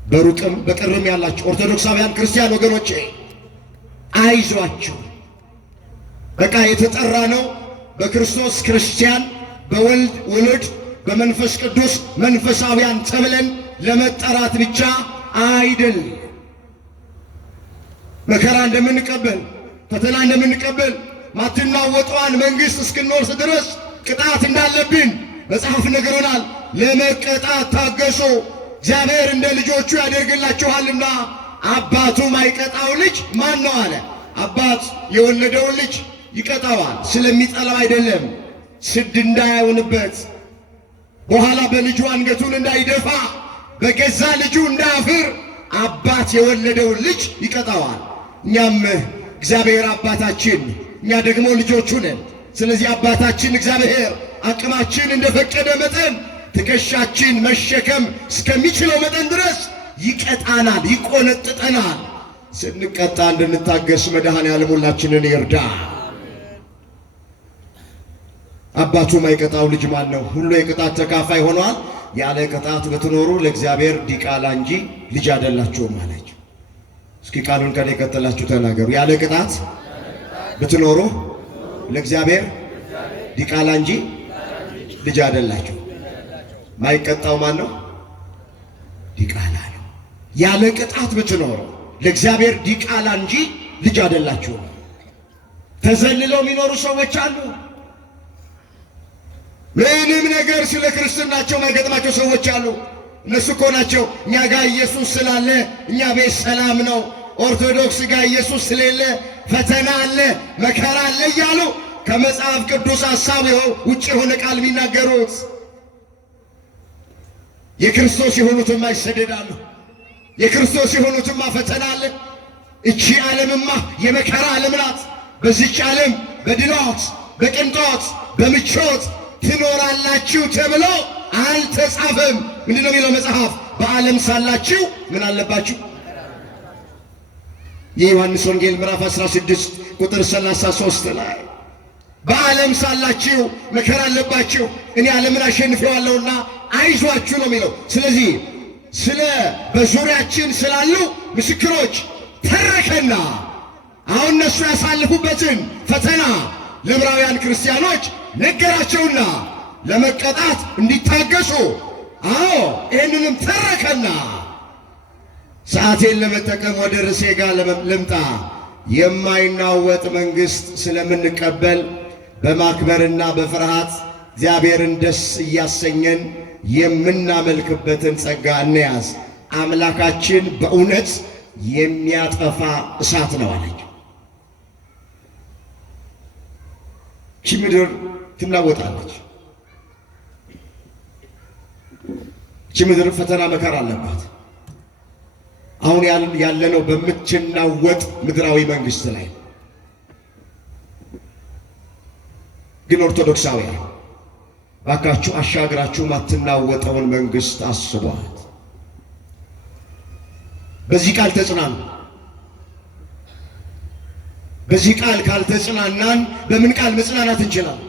በሩቅም በቅርብም ያላችሁ ኦርቶዶክሳውያን ክርስቲያን ወገኖቼ አይዟችሁ። በቃ የተጠራ ነው በክርስቶስ ክርስቲያን፣ በወልድ ውሉድ፣ በመንፈስ ቅዱስ መንፈሳውያን ተብለን ለመጠራት ብቻ አይደል። መከራ እንደምንቀበል ፈተና እንደምንቀበል ማትናወጠዋን መንግሥት እስክንወርስ ድረስ ቅጣት እንዳለብን መጽሐፍ ነግሮናል። ለመቀጣት ታገሱ፣ እግዚአብሔር እንደ ልጆቹ ያደርግላችኋልና። አባቱ ማይቀጣው ልጅ ማን ነው አለ። አባት የወለደውን ልጅ ይቀጣዋል፣ ስለሚጠላው አይደለም፣ ስድ እንዳይሆንበት፣ በኋላ በልጁ አንገቱን እንዳይደፋ፣ በገዛ ልጁ እንዳያፍር አባት የወለደውን ልጅ ይቀጣዋል። እኛም እግዚአብሔር አባታችን፣ እኛ ደግሞ ልጆቹ ነን። ስለዚህ አባታችን እግዚአብሔር አቅማችን እንደፈቀደ መጠን ትከሻችን መሸከም እስከሚችለው መጠን ድረስ ይቀጣናል፣ ይቆነጥጠናል። ስንቀጣ እንድንታገስ መድኃኔዓለም ሁላችንን ይርዳ። አባቱ ማይቀጣው ልጅ ማን ነው? ሁሉ የቅጣት ተካፋይ ሆኗል። ያለ ቅጣት ብትኖሩ ለእግዚአብሔር ዲቃላ እንጂ ልጅ አይደላችሁም አላቸው። እስኪ ቃሉን ከኔ ቀጥላችሁ ተናገሩ። ያለ ቅጣት ብትኖሩ ለእግዚአብሔር ዲቃላ እንጂ ልጅ አይደላችሁ። ማይቀጣው ማን ነው? ዲቃላ ነው። ያለ ቅጣት ብትኖሩ ለእግዚአብሔር ዲቃላ እንጂ ልጅ አይደላችሁ። ተዘልለው የሚኖሩ ሰዎች አሉ። ምንም ነገር ስለ ክርስትናቸው ማይገጥማቸው ሰዎች አሉ። እነሱ እኮ ናቸው እኛ ጋር ኢየሱስ ስላለ እኛ ቤት ሰላም ነው፣ ኦርቶዶክስ ጋር ኢየሱስ ስለሌለ ፈተና አለ፣ መከራ አለ እያሉ ከመጽሐፍ ቅዱስ ሐሳብ ውጭ የሆነ ቃል የሚናገሩት። የክርስቶስ የሆኑትማ ይሰደዳሉ። የክርስቶስ የሆኑትማ ፈተና አለ። እቺ ዓለምማ የመከራ ዓለም ናት። በዚች ዓለም በድሎት በቅንጦት በምቾት ትኖራላችሁ ተብሎ አልተጻፈም። ምንድን ነው የሚለው መጽሐፍ? በዓለም ሳላችሁ ምን አለባችሁ? የዮሐንስ ወንጌል ምዕራፍ 16 ቁጥር 33 ላይ በዓለም ሳላችሁ መከራ አለባችሁ፣ እኔ ዓለምን አሸንፌዋለሁና አይዟችሁ ነው የሚለው። ስለዚህ ስለ በዙሪያችን ስላሉ ምስክሮች ተረከና አሁን እነሱ ያሳልፉበትን ፈተና ለዕብራውያን ክርስቲያኖች ነገራቸውና ለመቀጣት እንዲታገሱ። አዎ ይህንንም ተረከና ሰዓቴን ለመጠቀም ወደ ርዕሴ ጋር ልምጣ። የማይናወጥ መንግሥት ስለምንቀበል በማክበርና በፍርሃት እግዚአብሔርን ደስ እያሰኘን የምናመልክበትን ጸጋ እንያዝ። አምላካችን በእውነት የሚያጠፋ እሳት ነው አለች። ይህች ምድር ትናወጣለች። ይህች ምድር ፈተና መከራ አለባት። አሁን ያለነው በምትናወጥ ምድራዊ መንግሥት ላይ ግን ኦርቶዶክሳውያን ባካችሁ አሻግራችሁ ማትናወጠውን መንግሥት አስቧት። በዚህ ቃል ተጽናኑ። በዚህ ቃል ካልተጽናናን በምን ቃል መጽናናት እንችላለን?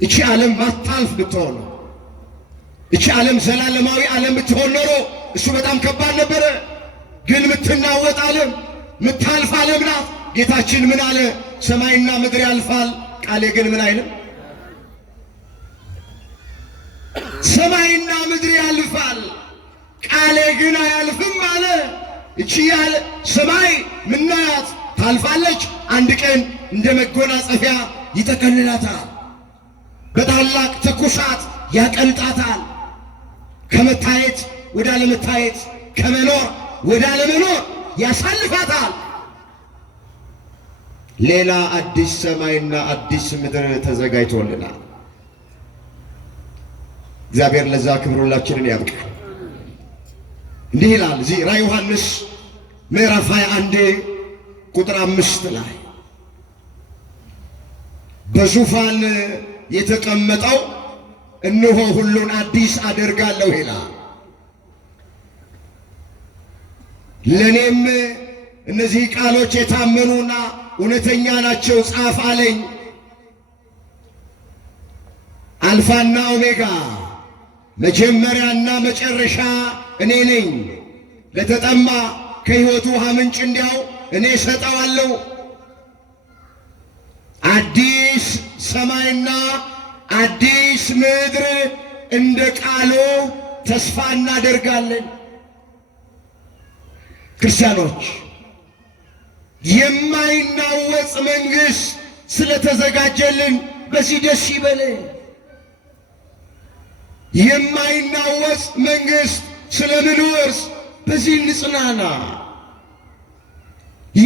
እቺ ዓለም ማታልፍ ብትሆን፣ እቺ ዓለም ዘላለማዊ ዓለም ብትሆን ኖሮ እሱ በጣም ከባድ ነበረ። ግን ምትናወጥ ዓለም፣ ምታልፍ ዓለም ናት። ጌታችን ምን አለ? ሰማይና ምድር ያልፋል፣ ቃሌ ግን ምን አይልም? ሰማይና ምድር ያልፋል፣ ቃሌ ግን አያልፍም አለ። እቺ ያለ ሰማይ ምናያት ታልፋለች፣ አንድ ቀን እንደ መጎናጸፊያ ይጠቀልላታል፣ በታላቅ ትኩሳት ያቀልጣታል። ከመታየት ወደ አለመታየት፣ ከመኖር ወደ አለመኖር ያሳልፋታል። ሌላ አዲስ ሰማይና አዲስ ምድር ተዘጋጅቶልናል። እግዚአብሔር ለዛ ክብር ሁላችንን ያብቃል። እንዲህ ይላል እዚህ ራዕየ ዮሐንስ ምዕራፍ 21 ቁጥር 5 ላይ በዙፋን የተቀመጠው እነሆ ሁሉን አዲስ አደርጋለሁ ይላል። ለኔም እነዚህ ቃሎች የታመኑና እውነተኛ ናቸው ጻፍ አለኝ። አልፋና ኦሜጋ መጀመሪያና መጨረሻ እኔ ነኝ። ለተጠማ ከሕይወቱ ውሃ ምንጭ እንዲያው እኔ እሰጠዋለሁ። አዲስ ሰማይና አዲስ ምድር እንደ ቃሉ ተስፋ እናደርጋለን። ክርስቲያኖች የማይናወጽ መንግሥት ስለተዘጋጀልን በዚህ ደስ ይበለን። የማይናወጽ መንግሥት ስለምንወርስ በዚህ እንጽናና።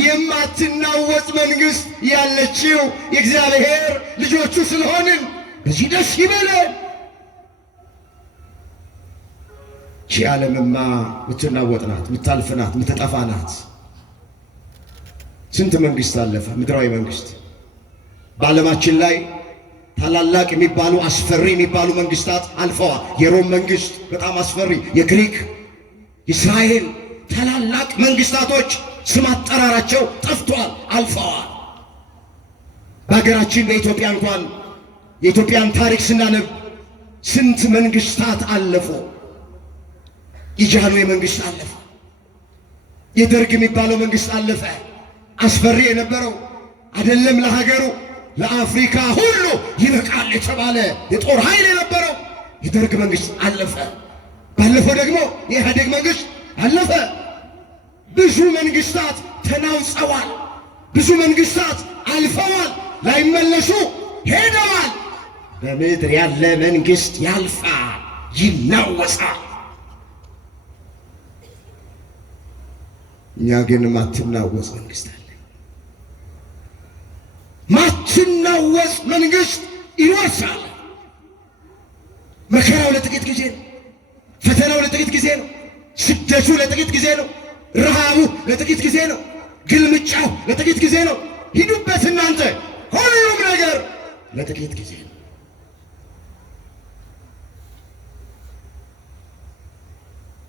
የማትናወጽ መንግሥት ያለችው የእግዚአብሔር ልጆቹ ስለሆንን በዚህ ደስ ይበለን። ይህች ዓለምማ ምትናወጥ ናት፣ ምታልፍ ናት፣ ምትጠፋ ናት። ስንት መንግሥት አለፈ፣ ምድራዊ መንግሥት። በዓለማችን ላይ ታላላቅ የሚባሉ አስፈሪ የሚባሉ መንግሥታት አልፈዋል። የሮም መንግሥት በጣም አስፈሪ፣ የግሪክ፣ የእስራኤል ታላላቅ መንግሥታቶች ስም አጠራራቸው ጠፍቷል፣ አልፈዋል። በሀገራችን በኢትዮጵያ እንኳን የኢትዮጵያን ታሪክ ስናነብ ስንት መንግሥታት አለፉ። የጃንሆይ መንግሥት አለፈ። የደርግ የሚባለው መንግሥት አለፈ። አስፈሪ የነበረው አይደለም ለሀገሩ ለአፍሪካ ሁሉ ይበቃል የተባለ የጦር ኃይል የነበረው የደርግ መንግሥት አለፈ። ባለፈው ደግሞ የኢህአዴግ መንግሥት አለፈ። ብዙ መንግሥታት ተናውጸዋል። ብዙ መንግሥታት አልፈዋል፣ ላይመለሱ ሄደዋል። በምድር ያለ መንግሥት ያልፋል፣ ይናወጻል። እኛ ግን ማትናወጽ መንግሥት አለ። ማትናወጽ መንግሥት ይወርሳል። መከራው ለጥቂት ጊዜ ነው። ፈተናው ለጥቂት ጊዜ ነው። ስደቱ ለጥቂት ጊዜ ነው። ረሃቡ ለጥቂት ጊዜ ነው። ግልምጫው ለጥቂት ጊዜ ነው። ሂዱበት እናንተ፣ ሁሉም ነገር ለጥቂት ጊዜ ነው።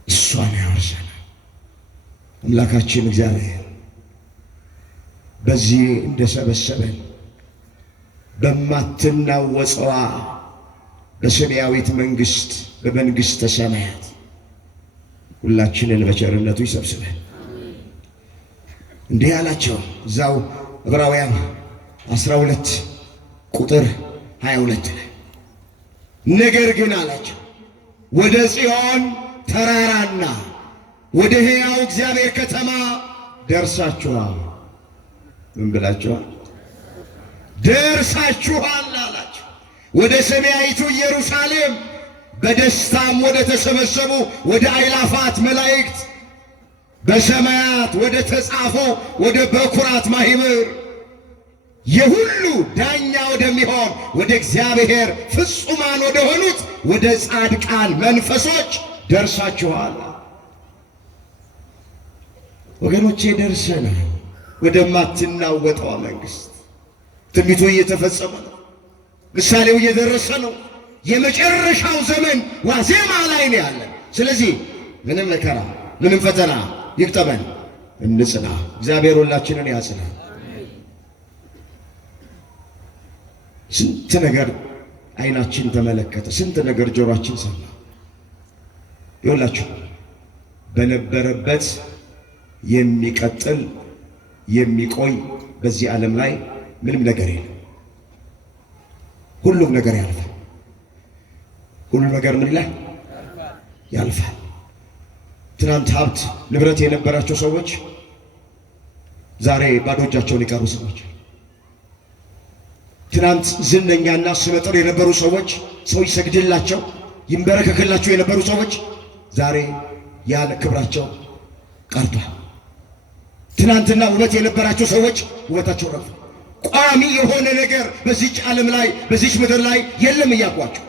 እሷን ያወርሰናል አምላካችን እግዚአብሔር። በዚህ እንደሰበሰበን በማትናወጸዋ በሰማያዊት መንግሥት በመንግሥተ ሰማያት ሁላችንን በቸርነቱ ይሰብስበን። እንዲህ አላቸው እዛው ዕብራውያን 12 ቁጥር 22 ላይ ነገር ግን አላቸው ወደ ጽዮን ተራራና ወደ ሕያው እግዚአብሔር ከተማ ደርሳችኋል። ምን ብላችኋል? ደርሳችኋል አላቸው። ወደ ሰማያዊቱ ኢየሩሳሌም በደስታም ወደ ተሰበሰቡ ወደ አእላፋት መላእክት በሰማያት ወደ ተጻፉ ወደ በኩራት ማኅበር የሁሉ ዳኛ ወደሚሆን ወደ እግዚአብሔር ፍጹማን ወደ ሆኑት ወደ ጻድቃን መንፈሶች ደርሳችኋል። ወገኖቼ ደርሰናል ወደማትናወጠዋ መንግሥት። ትንቢቱ እየተፈጸመ ነው። ምሳሌው እየደረሰ ነው። የመጨረሻው ዘመን ዋዜማ ላይ ነው ያለን። ስለዚህ ምንም መከራ ምንም ፈተና ይቅጠመን፣ እንጽና። እግዚአብሔር ሁላችንን ያጽና። ስንት ነገር ዓይናችን ተመለከተ፣ ስንት ነገር ጆሮአችን ሰማ። ይኸውላችሁ በነበረበት የሚቀጥል የሚቆይ በዚህ ዓለም ላይ ምንም ነገር የለም። ሁሉም ነገር ያልፋል። ሁሉም ነገር ምን ይላል? ያልፋል። ትናንት ሀብት ንብረት የነበራቸው ሰዎች ዛሬ ባዶ እጃቸውን የቀሩ ሰዎች፣ ትናንት ዝነኛና ስመጥር የነበሩ ሰዎች፣ ሰው ይሰግድላቸው ይንበረከክላቸው የነበሩ ሰዎች ዛሬ ያለ ክብራቸው ቀርቷል። ትናንትና ውበት የነበራቸው ሰዎች ውበታቸው ረግፏል። ቋሚ የሆነ ነገር በዚች ዓለም ላይ በዚች ምድር ላይ የለም እያልኳቸው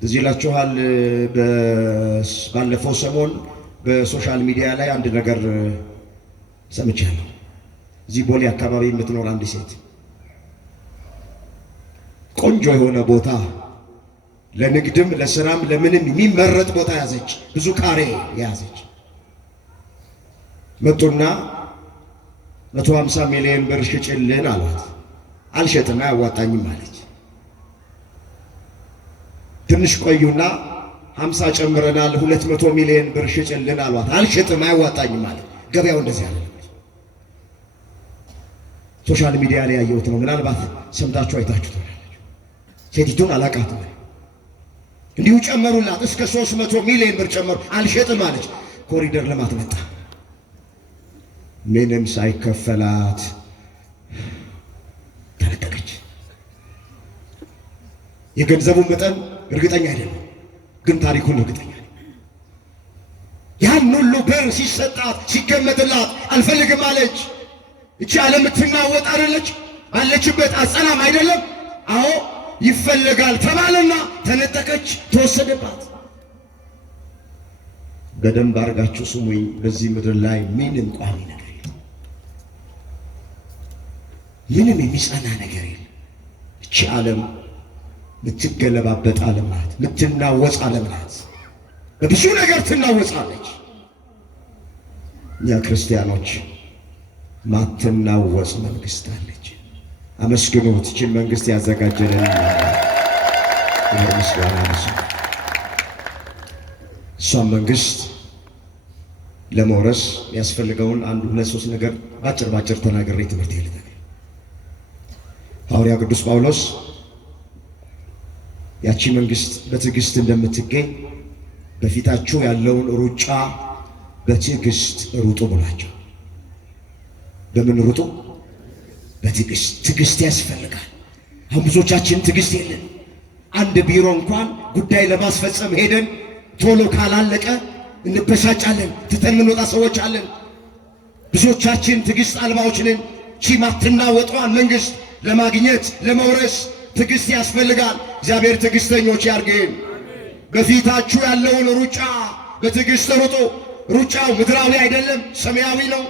እዚህ ይላችኋል። ባለፈው ሰሞን በሶሻል ሚዲያ ላይ አንድ ነገር ሰምቻለሁ። እዚህ ቦሌ አካባቢ የምትኖር አንድ ሴት ቆንጆ የሆነ ቦታ ለንግድም ለስራም ለምንም የሚመረጥ ቦታ ያዘች፣ ብዙ ካሬ ያዘች። መጡና 150 ሚሊዮን ብር ሽጭልን አሏት። አልሸጥም አያዋጣኝም አለች። ትንሽ ቆዩና 50 ጨምረናል 200 ሚሊዮን ብር ሽጭልን አሏት። አልሸጥም አያዋጣኝም አለች። ገበያው እንደዚህ ያለ ሶሻል ሚዲያ ላይ ያየሁት ነው። ምናልባት ሰምታችሁ አይታችሁ ትሆናላችሁ። ሴቲቱን አላቃትም። እንዲሁ ጨመሩላት፣ እስከ 300 ሚሊዮን ብር ጨመሩ። አልሸጥም አለች። ኮሪደር ልማት መጣ። ምንም ሳይከፈላት ተነጠቀች። የገንዘቡን መጠን እርግጠኛ አይደለም፣ ግን ታሪኩን እርግጠኛ ነው። ያን ሁሉ ብር ሲሰጣት ሲገመትላት አልፈልግም አለች። እቺ ዓለም ትናወጥ አይደለች? ባለችበት አጸናም አይደለም? አዎ ይፈልጋል ተባለና ተነጠቀች፣ ተወሰደባት። በደንብ አድርጋችሁ ስሙኝ። በዚህ ምድር ላይ ምንም ቋሚ ነገር የለም፣ ምንም የሚጸና ነገር የለም። እቺ ዓለም የምትገለባበጥ ዓለም ናት፣ የምትናወጽ ዓለም ናት። በብዙ ነገር ትናወጻለች። እኛ ክርስቲያኖች ማትናወጽ መንግስት አለች። አመስግኑት። ይህችን መንግስት ያዘጋጀልን ምስጋና ነች። እሷን መንግስት ለመውረስ ያስፈልገውን አንድ ሁለት ሶስት ነገር ባጭር ተናግሬ ትምህርት ይልታል። ሐዋርያ ቅዱስ ጳውሎስ ያቺ መንግስት በትዕግስት እንደምትገኝ በፊታችሁ ያለውን ሩጫ በትዕግስት ሩጡ ብሏቸው። በምን ሩጡ? በትዕግስት። ትዕግስት ያስፈልጋል። አሁን ብዙዎቻችን ትዕግስት የለን። አንድ ቢሮ እንኳን ጉዳይ ለማስፈጸም ሄደን ቶሎ ካላለቀ እንበሳጫለን፣ ትተን የምንወጣ ሰዎች አለን። ብዙዎቻችን ትዕግስት አልባዎች ነን። ቺ ማትናወጧን መንግስት ለማግኘት ለመውረስ ትዕግስት ያስፈልጋል። እግዚአብሔር ትዕግስተኞች ያርገን። በፊታችሁ ያለውን ሩጫ በትዕግስት ሩጡ። ሩጫው ምድራዊ አይደለም፣ ሰማያዊ ነው።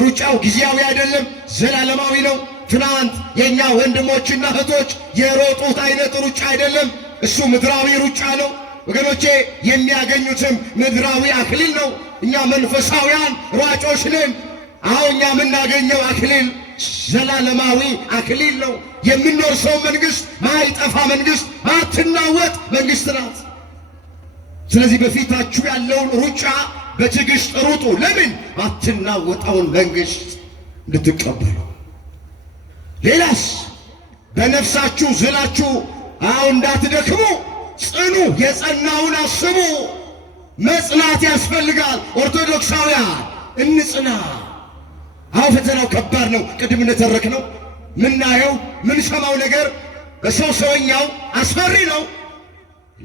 ሩጫው ጊዜያዊ አይደለም፣ ዘላለማዊ ነው። ትናንት የኛ ወንድሞችና እህቶች የሮጡት አይነት ሩጫ አይደለም፣ እሱ ምድራዊ ሩጫ ነው። ወገኖቼ የሚያገኙትም ምድራዊ አክሊል ነው። እኛ መንፈሳውያን ሯጮች ነን። አሁን እኛ የምናገኘው አክሊል ዘላለማዊ አክሊል ነው። የምንወርሰው መንግስት ማይጠፋ መንግስት፣ ማትናወጥ መንግስት ናት። ስለዚህ በፊታችሁ ያለውን ሩጫ በትዕግስት ሩጡ። ለምን? ማትናወጣውን መንግስት እንድትቀበሉ። ሌላስ በነፍሳችሁ ዝላችሁ እንዳትደክሙ ጽኑ፣ የጸናውን አስቡ። መጽናት ያስፈልጋል። ኦርቶዶክሳውያን እንጽና። አሁን ፈተናው ከባድ ነው። ቅድም እንደተረክነው ምናየው ምንሰማው ነገር በሰው ሰውኛው አስፈሪ ነው።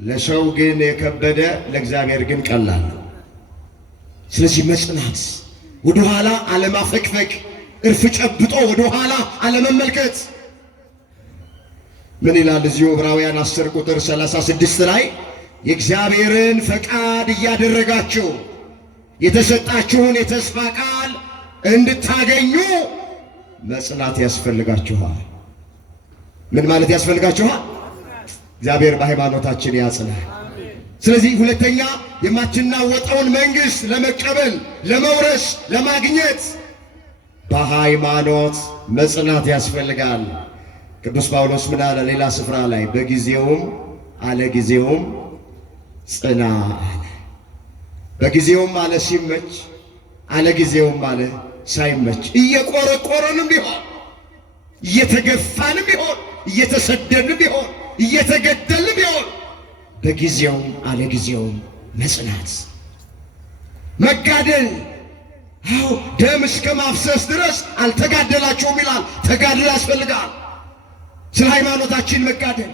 ለሰው ግን የከበደ ለእግዚአብሔር ግን ቀላል ነው። ስለዚህ መጽናት፣ ወደኋላ አለማፈግፈግ፣ እርፍ ጨብጦ ወደኋላ አለመመልከት። ምን ይላል እዚሁ ዕብራውያን 10 ቁጥር 36 ላይ የእግዚአብሔርን ፈቃድ እያደረጋችሁ የተሰጣችሁን የተስፋ ቃል እንድታገኙ መጽናት ያስፈልጋችኋል። ምን ማለት ያስፈልጋችኋል? እግዚአብሔር በሃይማኖታችን ያጽናል። ስለዚህ ሁለተኛ የማትናወጠውን መንግስት ለመቀበል ለመውረስ ለማግኘት በሃይማኖት መጽናት ያስፈልጋል። ቅዱስ ጳውሎስ ምን አለ ሌላ ስፍራ ላይ? በጊዜውም አለ ጊዜውም ጽና አለ። በጊዜውም አለ ሲመች፣ አለ ጊዜውም አለ ሳይመች፣ እየቆረቆረንም ቢሆን እየተገፋንም ቢሆን እየተሰደድንም ቢሆን እየተገደልንም ቢሆን በጊዜውም አለ ጊዜውም መጽናት። መጋደል፣ አዎ ደም እስከ ማፍሰስ ድረስ አልተጋደላቸውም ይላል። ተጋድሎ ያስፈልጋል። ስለ ሃይማኖታችን መጋደል፣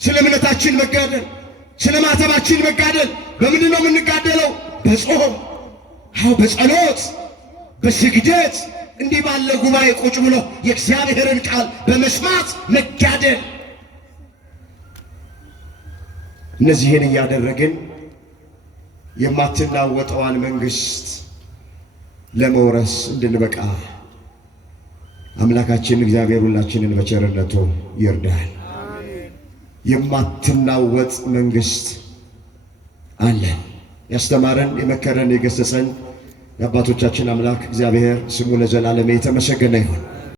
ስለ እምነታችን መጋደል፣ ስለ ማተባችን መጋደል። በምንድን ነው የምንጋደለው? በጾም፣ አዎ በጸሎት፣ በስግደት፣ እንዲህ ባለ ጉባኤ ቁጭ ብሎ የእግዚአብሔርን ቃል በመስማት መጋደል። እነዚህን እያደረግን የማትናወጠዋን መንግሥት ለመውረስ እንድንበቃ አምላካችን እግዚአብሔር ሁላችንን በቸርነቱ ይርዳል። የማትናወጥ መንግሥት አለን። ያስተማረን የመከረን የገሰጸን የአባቶቻችን አምላክ እግዚአብሔር ስሙ ለዘላለም የተመሰገነ ይሁን።